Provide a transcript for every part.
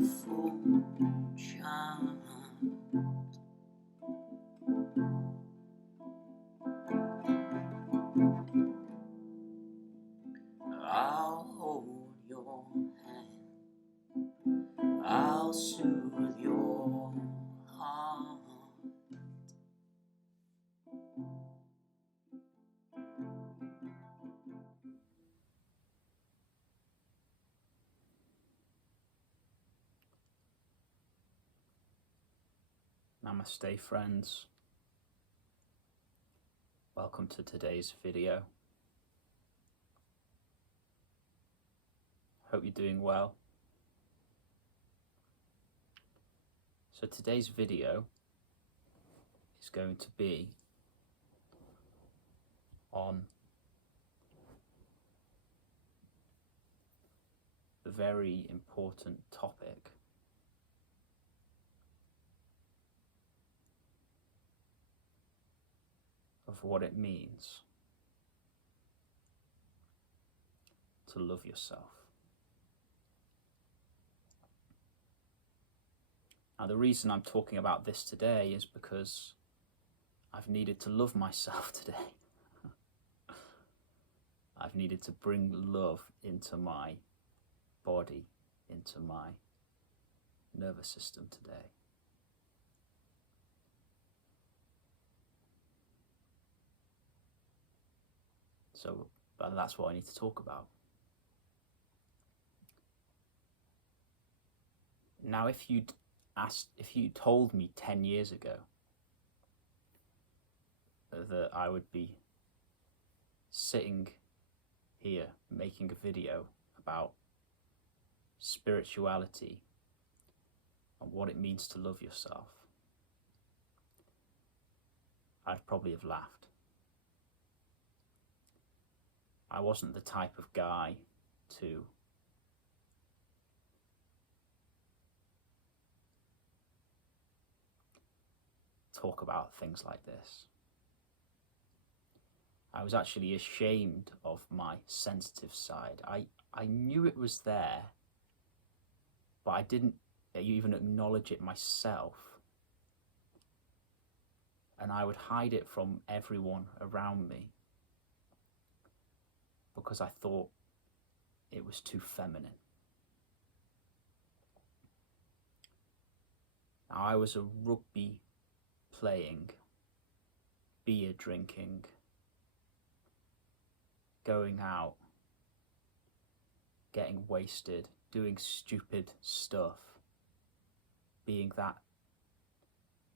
beautiful child. I'll hold your hand, I'll soothe your heart. Namaste, friends. Welcome to today's video. Hope you're doing well. So today's video is going to be on the very important topic of what it means to love yourself. Now, the reason I'm talking about this today is because I've needed to love myself today. I've needed to bring love into my body, into my nervous system today. So that's what I need to talk about. Now, if you told me 10 years ago that I would be sitting here making a video about spirituality and what it means to love yourself, I'd probably have laughed. I wasn't the type of guy to talk about things like this. I was actually ashamed of my sensitive side. I knew it was there, but I didn't even acknowledge it myself. And I would hide it from everyone around me because I thought it was too feminine. Now, I was a rugby playing, beer drinking, going out, getting wasted, doing stupid stuff, being that,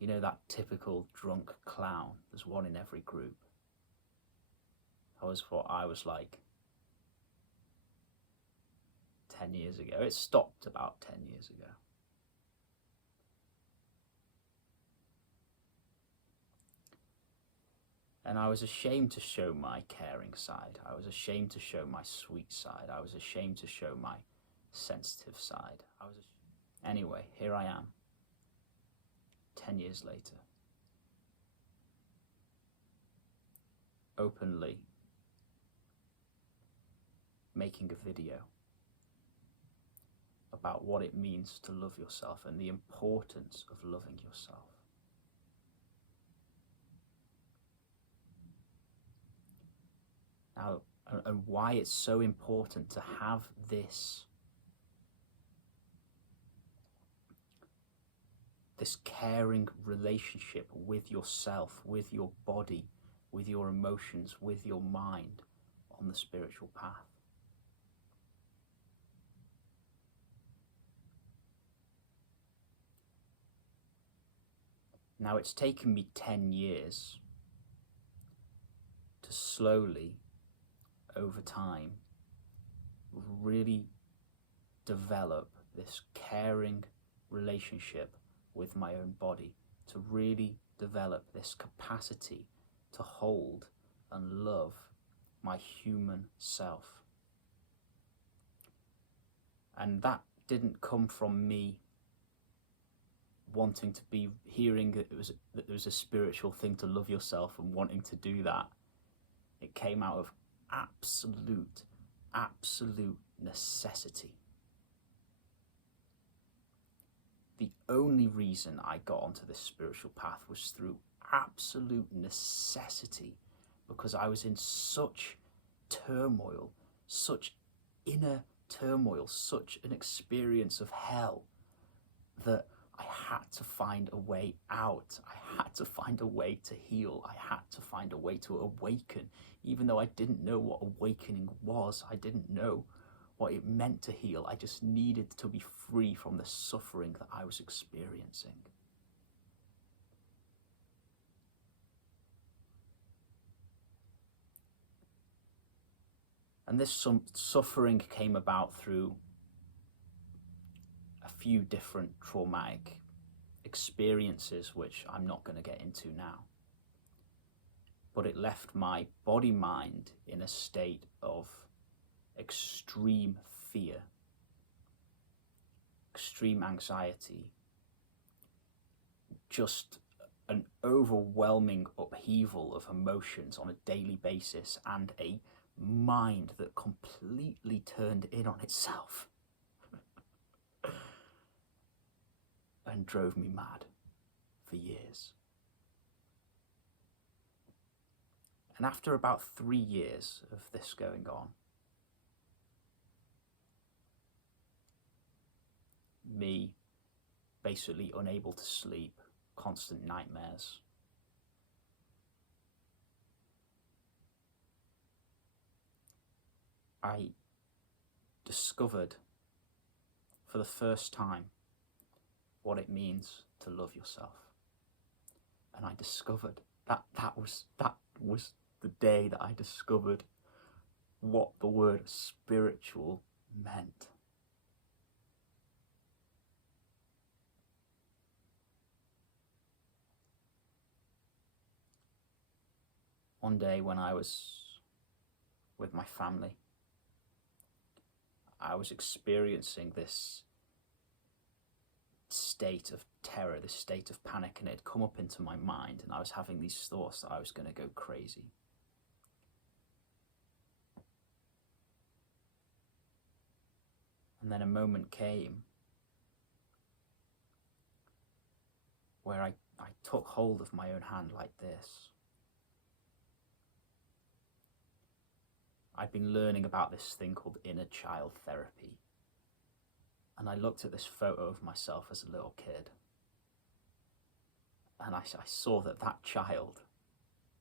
that typical drunk clown. There's one in every group. That was what I was like 10 years ago. It stopped about 10 years ago. And I was ashamed to show my caring side. I was ashamed to show my sweet side. I was ashamed to show my sensitive side. Anyway, here I am, 10 years later, openly making a video about what it means to love yourself and the importance of loving yourself. Now, and why it's so important to have this caring relationship with yourself, with your body, with your emotions, with your mind on the spiritual path. Now, it's taken me 10 years to slowly, over time, really develop this caring relationship with my own body, to really develop this capacity to hold and love my human self. And that didn't come from me wanting to be hearing that there was a spiritual thing to love yourself and wanting to do that. It came out of absolute necessity. The only reason I got onto this spiritual path was through absolute necessity, because I was in such turmoil, such inner turmoil, such an experience of hell, that I had to find a way out. I had to find a way to heal. I had to find a way to awaken. Even though I didn't know what awakening was, I didn't know what it meant to heal. I just needed to be free from the suffering that I was experiencing. And this suffering came about through a few different traumatic experiences, which I'm not going to get into now. But it left my body-mind in a state of extreme fear, extreme anxiety, just an overwhelming upheaval of emotions on a daily basis, and a mind that completely turned in on itself and drove me mad for years. And after about 3 years of this going on, me basically unable to sleep, constant nightmares, I discovered for the first time what it means to love yourself. And I discovered that was the day that I discovered what the word spiritual meant. One day when I was with my family, I was experiencing this state of terror, this state of panic, and it had come up into my mind, and I was having these thoughts that I was going to go crazy. And then a moment came where I took hold of my own hand like this. I'd been learning about this thing called inner child therapy. And I looked at this photo of myself as a little kid. And I saw that child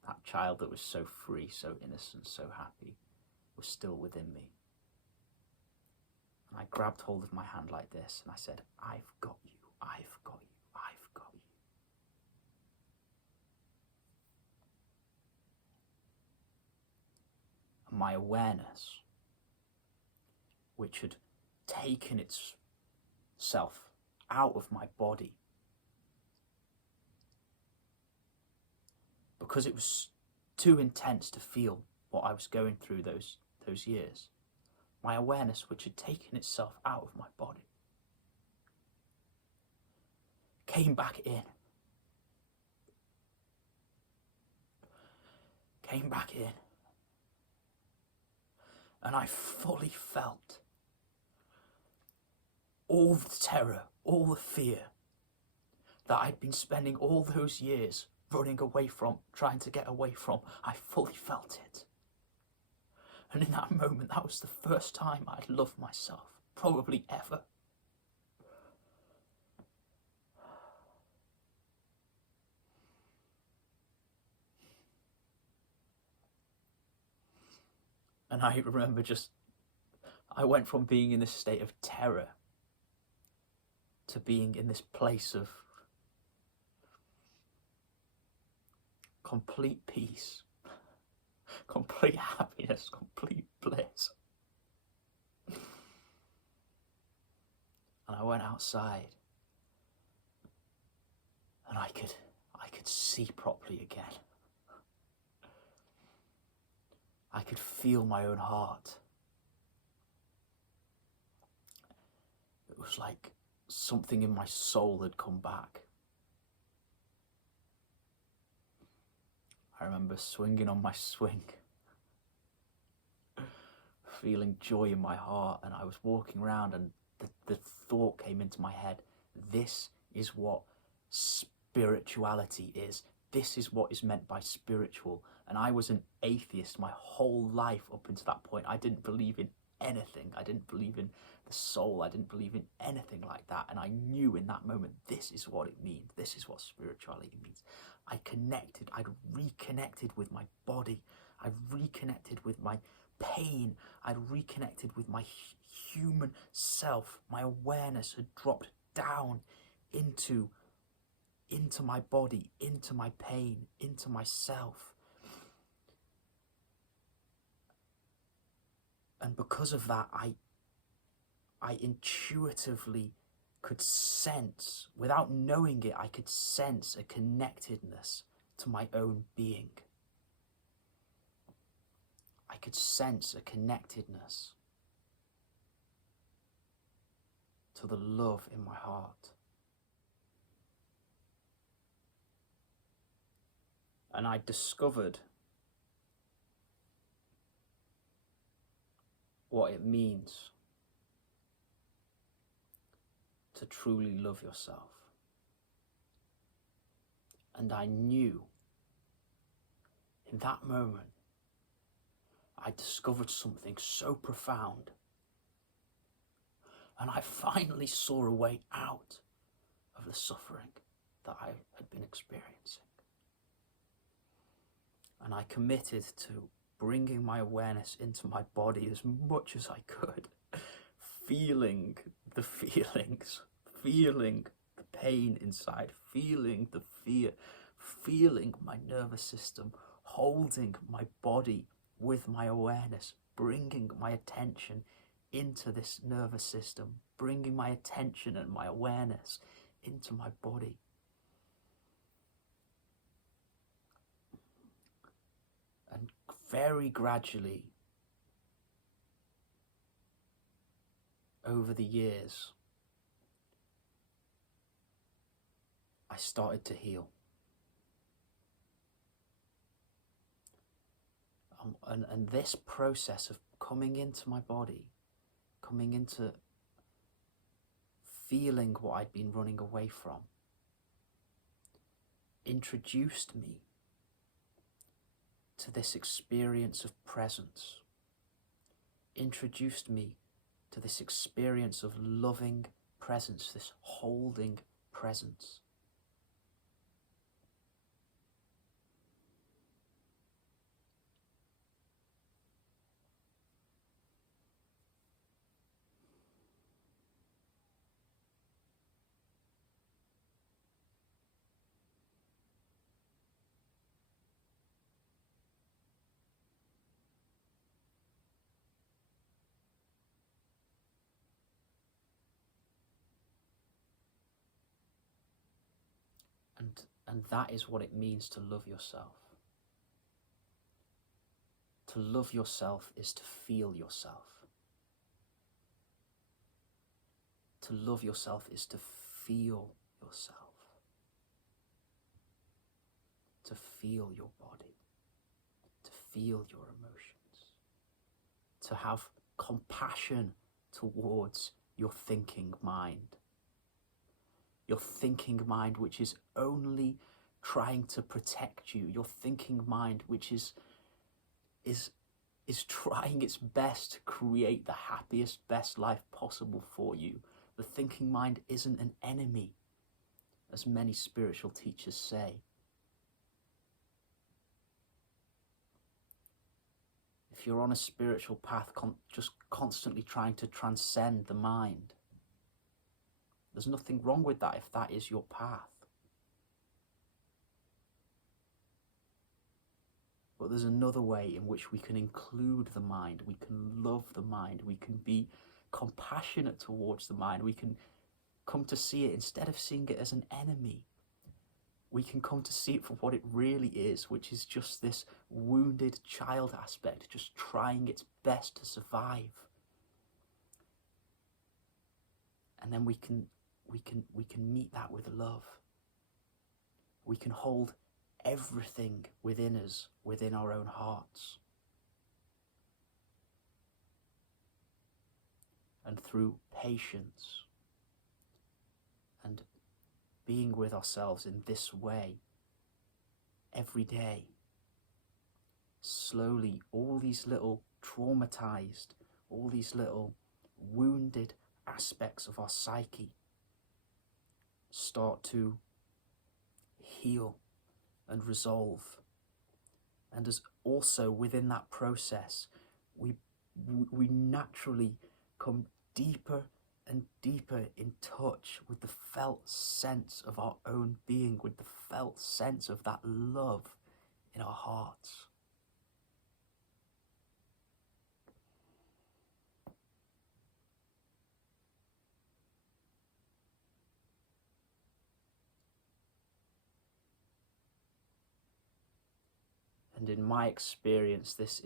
that was so free, so innocent, so happy, was still within me. And I grabbed hold of my hand like this, and I said, I've got you, I've got you, I've got you. And my awareness, which had taken itself out of my body, because it was too intense to feel what I was going through those years. My awareness, which had taken itself out of my body, came back in. Came back in. And I fully felt all the terror, all the fear that I'd been spending all those years running away from, trying to get away from. I fully felt it. And in that moment, that was the first time I'd loved myself, probably ever. And I remember I went from being in this state of terror to being in this place of complete peace, complete happiness, complete bliss. And I went outside, and I could see properly again. I could feel my own heart. It was like something in my soul had come back. I remember swinging on my swing, feeling joy in my heart, and I was walking around, and the thought came into my head, This is what spirituality is. This is what is meant by spiritual. And I was an atheist my whole life up until that point. I didn't believe in anything. I didn't believe in the soul. I didn't believe in anything like that. And I knew in that moment, this is what it means. This is what spirituality means. I'd reconnected with my body. I'd reconnected with my pain. I'd reconnected with my human self. My awareness had dropped down into my body, into my pain, into myself. And because of that, I intuitively could sense, without knowing it, I could sense a connectedness to my own being. I could sense a connectedness to the love in my heart. And I discovered what it means to truly love yourself. And I knew in that moment, I discovered something so profound. And I finally saw a way out of the suffering that I had been experiencing. And I committed to bringing my awareness into my body as much as I could, feeling the feelings, feeling the pain inside, feeling the fear, feeling my nervous system, holding my body with my awareness, bringing my attention into this nervous system, bringing my attention and my awareness into my body. And very gradually, over the years, I started to heal. And this process of coming into my body, coming into feeling what I'd been running away from, introduced me to this experience of presence, introduced me to this experience of loving presence, this holding presence. And that is what it means to love yourself. To love yourself is to feel yourself. To love yourself is to feel yourself. To feel your body. To feel your emotions. To have compassion towards your thinking mind. Your thinking mind, which is only trying to protect you. Your thinking mind, which is trying its best to create the happiest, best life possible for you. The thinking mind isn't an enemy, as many spiritual teachers say. If you're on a spiritual path, just constantly trying to transcend the mind, there's nothing wrong with that if that is your path. But there's another way in which we can include the mind, we can love the mind, we can be compassionate towards the mind, we can come to see it, instead of seeing it as an enemy, we can come to see it for what it really is, which is just this wounded child aspect, just trying its best to survive. And then we can meet that with love. We can hold everything within us, within our own hearts. And through patience and being with ourselves in this way every day. Slowly, all these little traumatized, all these little wounded aspects of our psyche start to heal and resolve. And as also within that process, we naturally come deeper and deeper in touch with the felt sense of our own being, with the felt sense of that love in our hearts. And in my experience, it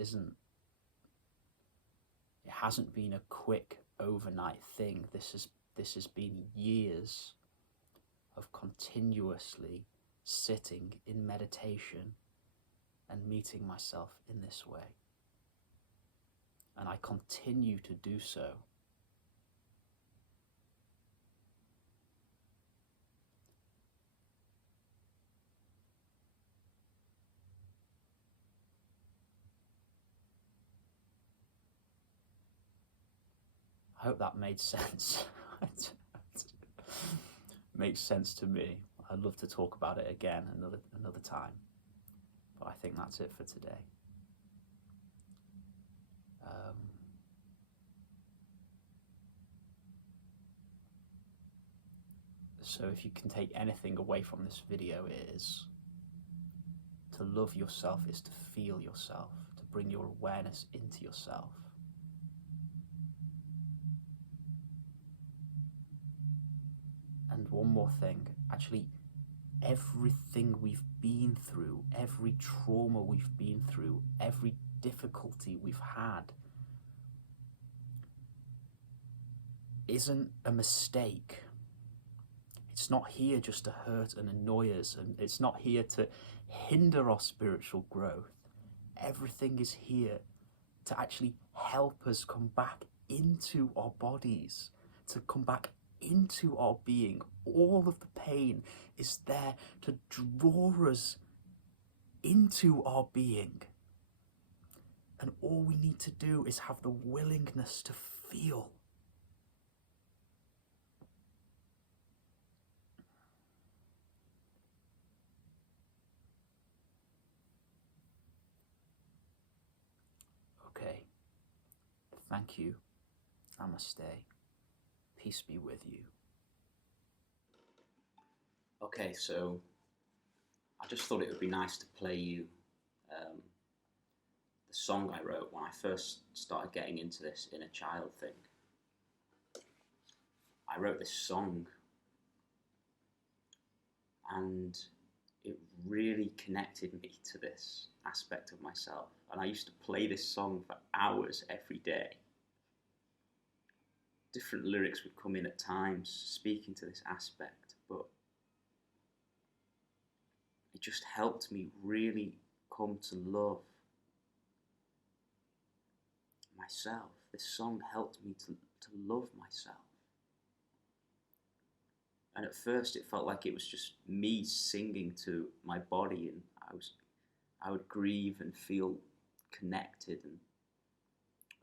hasn't been a quick overnight thing. This has been years of continuously sitting in meditation and meeting myself in this way. And I continue to do so. I hope that made sense. Makes sense to me. I'd love to talk about it again another time. But I think that's it for today. So if you can take anything away from this video, it is to love yourself is to feel yourself, to bring your awareness into yourself. And one more thing, actually, everything we've been through, every trauma we've been through, every difficulty we've had isn't a mistake. It's not here just to hurt and annoy us, and it's not here to hinder our spiritual growth. Everything is here to actually help us come back into our bodies, to come back into our being. All of the pain is there to draw us into our being. And all we need to do is have the willingness to feel. Okay. Thank you. Namaste. Peace be with you. Okay, so I just thought it would be nice to play you the song I wrote when I first started getting into this inner child thing. I wrote this song and it really connected me to this aspect of myself. And I used to play this song for hours every day. Different lyrics would come in at times, speaking to this aspect, but it just helped me really come to love myself. This song helped me to love myself. And at first it felt like it was just me singing to my body, and I would grieve and feel connected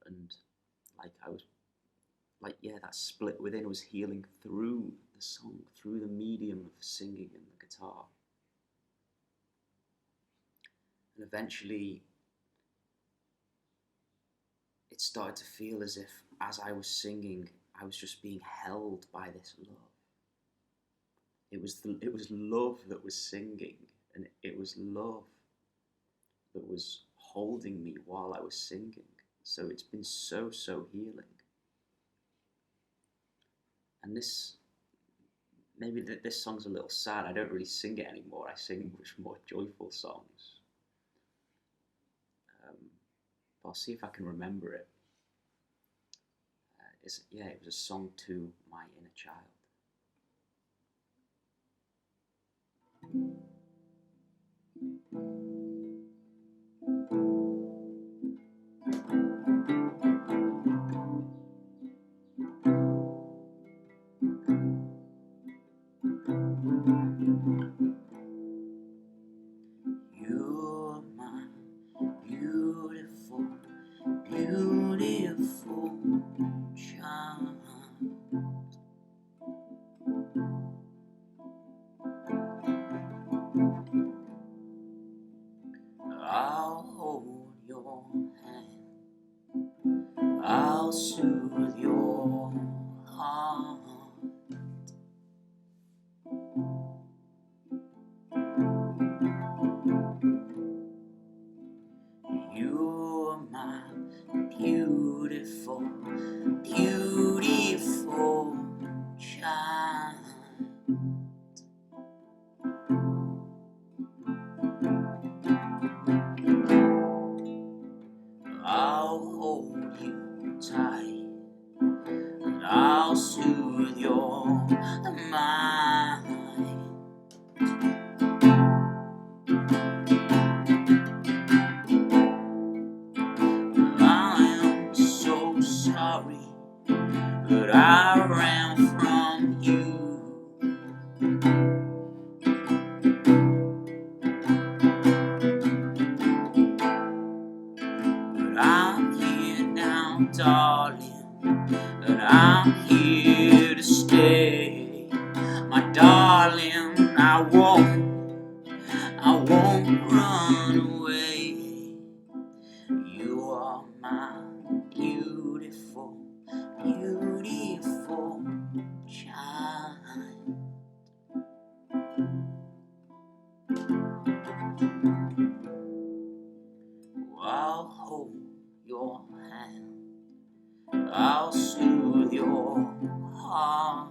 and like I was like, yeah, that split within was healing through the song, through the medium of singing and the guitar. And eventually it started to feel as if, as I was singing, I was just being held by this love. It was love that was singing, and it was love that was holding me while I was singing. So it's been so healing. And this song's a little sad. I don't really sing it anymore. I sing much more joyful songs. But I'll see if I can remember it. It was a song to my inner child. I'll soothe your heart. You're my beautiful, beautiful child. I'll hold you tight, and I'll soothe your mind. I am so sorry that I ran from you. But I'm here now, darling, and I'm here to stay. My darling, I won't run away. You are my beautiful, beautiful child. I'll hold your hand, I'll soothe your heart.